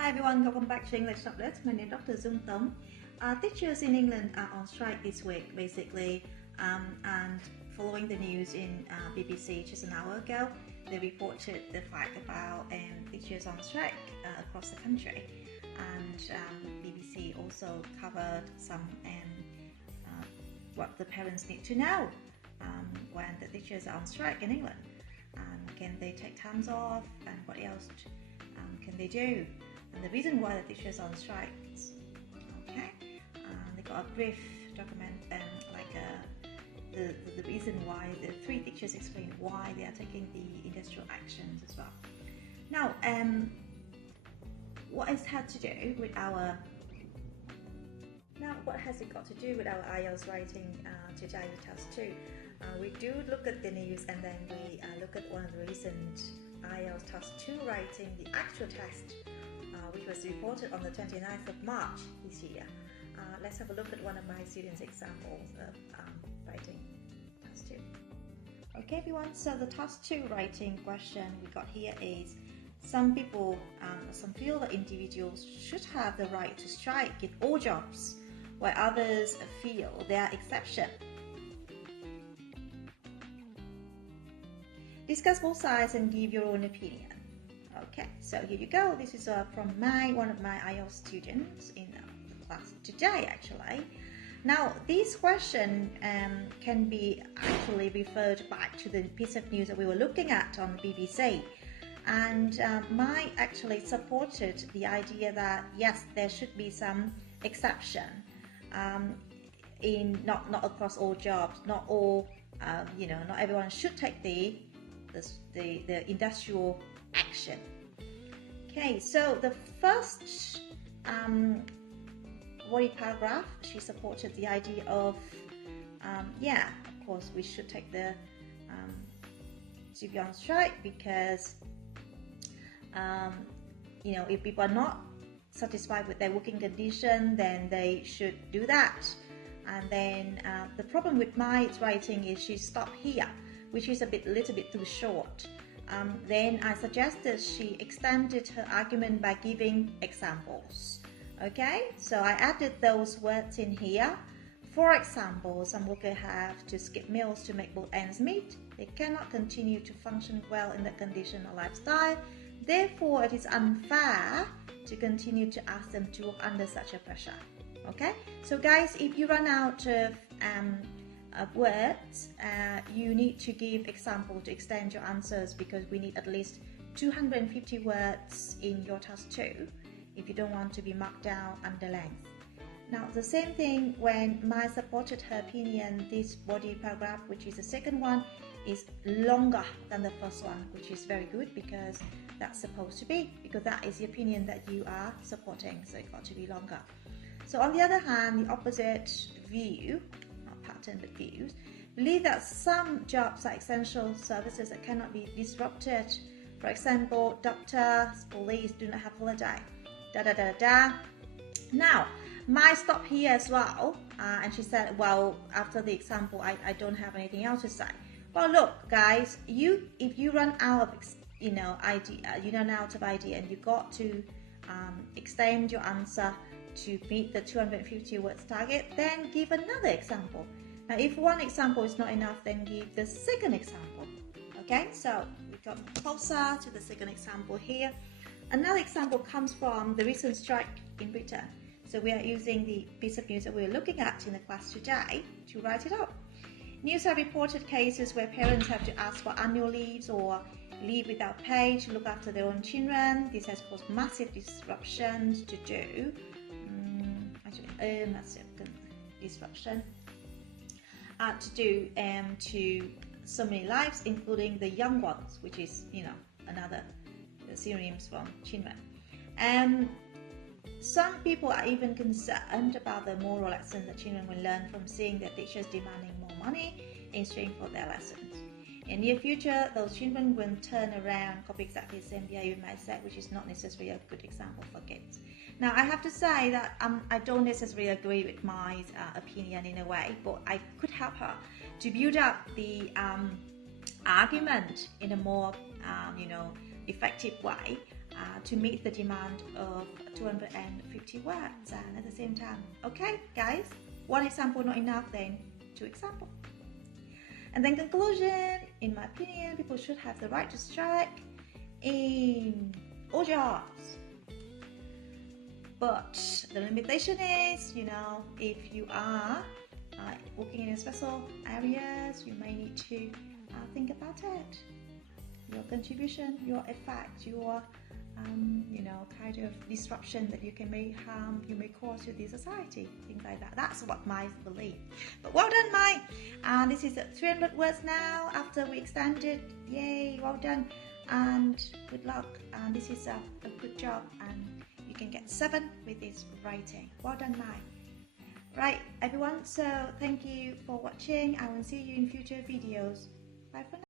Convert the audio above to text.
Hi everyone, welcome back to English Subjects. My name is Dr. Dung Tống. Teachers in England are on strike this week, basically, and following the news in BBC just an hour ago, they reported the fact about teachers on strike across the country, and BBC also covered some what the parents need to know when the teachers are on strike in England. Can they take time off, and what else can they do? And the reason why the teachers are on strike, okay? They got a brief document, the reason why the 3 teachers explain why they are taking the industrial actions as well. Now, what has had to do with our what has it got to do with our IELTS writing today with task 2? We do look at the news, and then we look at one of the recent IELTS task 2 writing, the actual test, which was reported on the 29th of March this year. Let's have a look at one of my students' examples of writing task 2. Okay everyone, so the task 2 writing question we got here is, some people, some feel that individuals should have the right to strike in all jobs, while others feel there are exceptions. Discuss both sides and give your own opinion. Okay, so here you go. This is from one of my IELTS students in the class today, actually. Now, this question can be actually referred back to the piece of news that we were looking at on the BBC. And Mai actually supported the idea that yes, there should be some exception in not across all jobs, not all, not everyone should take the industrial action. Okay, so the first body paragraph, she supported the idea of of course we should take the to be on strike, because if people are not satisfied with their working condition, then they should do that. And then the problem with my writing is she stopped here, which is a little bit too short. Then I suggested she extended her argument by giving examples. Okay, so I added those words in here. For example, some workers have to skip meals to make both ends meet. They cannot continue to function well in that condition or lifestyle. Therefore, it is unfair to continue to ask them to work under such a pressure. Okay, so guys, if you run out of words, you need to give example to extend your answers, because we need at least 250 words in your task 2 if you don't want to be marked down under length. Now, the same thing when Mai supported her opinion, this body paragraph, which is the second one, is longer than the first one, which is very good, because that's supposed to be, because that is the opinion that you are supporting, so it got to be longer. So on the other hand, the opposite view, not pattern but views, believe that some jobs are essential services that cannot be disrupted. For example, doctors, police do not have holiday. Now, Mai stopped here as well, and she said, well, after the example, I don't have anything else to say. Well, look, guys, if you run out of idea, and you got to extend your answer to meet the 250 words target, then give another example. Now, if one example is not enough, then give the second example. Okay, so we got closer to the second example here. Another example comes from the recent strike in Britain. So we are using the piece of news that we're looking at in the class today to write it up. News have reported cases where parents have to ask for annual leaves or leave without pay to look after their own children. This has caused massive disruptions to so many lives, including the young ones, which is another synonyms from children. Some people are even concerned about the moral lessons that children will learn from seeing their teachers demanding more money in exchange for their lessons. In the near future, those children will turn around, copy exactly the same behavior mindset, which is not necessarily a good example for kids. Now, I have to say that I don't necessarily agree with Mai's opinion in a way, but I could help her to build up the argument in a more, effective way. to meet the demand of 250 words, and at the same time, okay guys, one example not enough, then 2 examples. And then conclusion, in my opinion, people should have the right to strike in all jobs. But the limitation is, if you are working in special areas, you may need to think about it. Your contribution, your effect, your kind of disruption that you may cause to the society, things like that. That's what my belief. But well done, Mai. This is 300 words now after we extended. Yay, well done, and good luck. And this is a good job, and you can get 7 with this writing. Well done, Mai. Right, everyone. So thank you for watching. I will see you in future videos. Bye for now.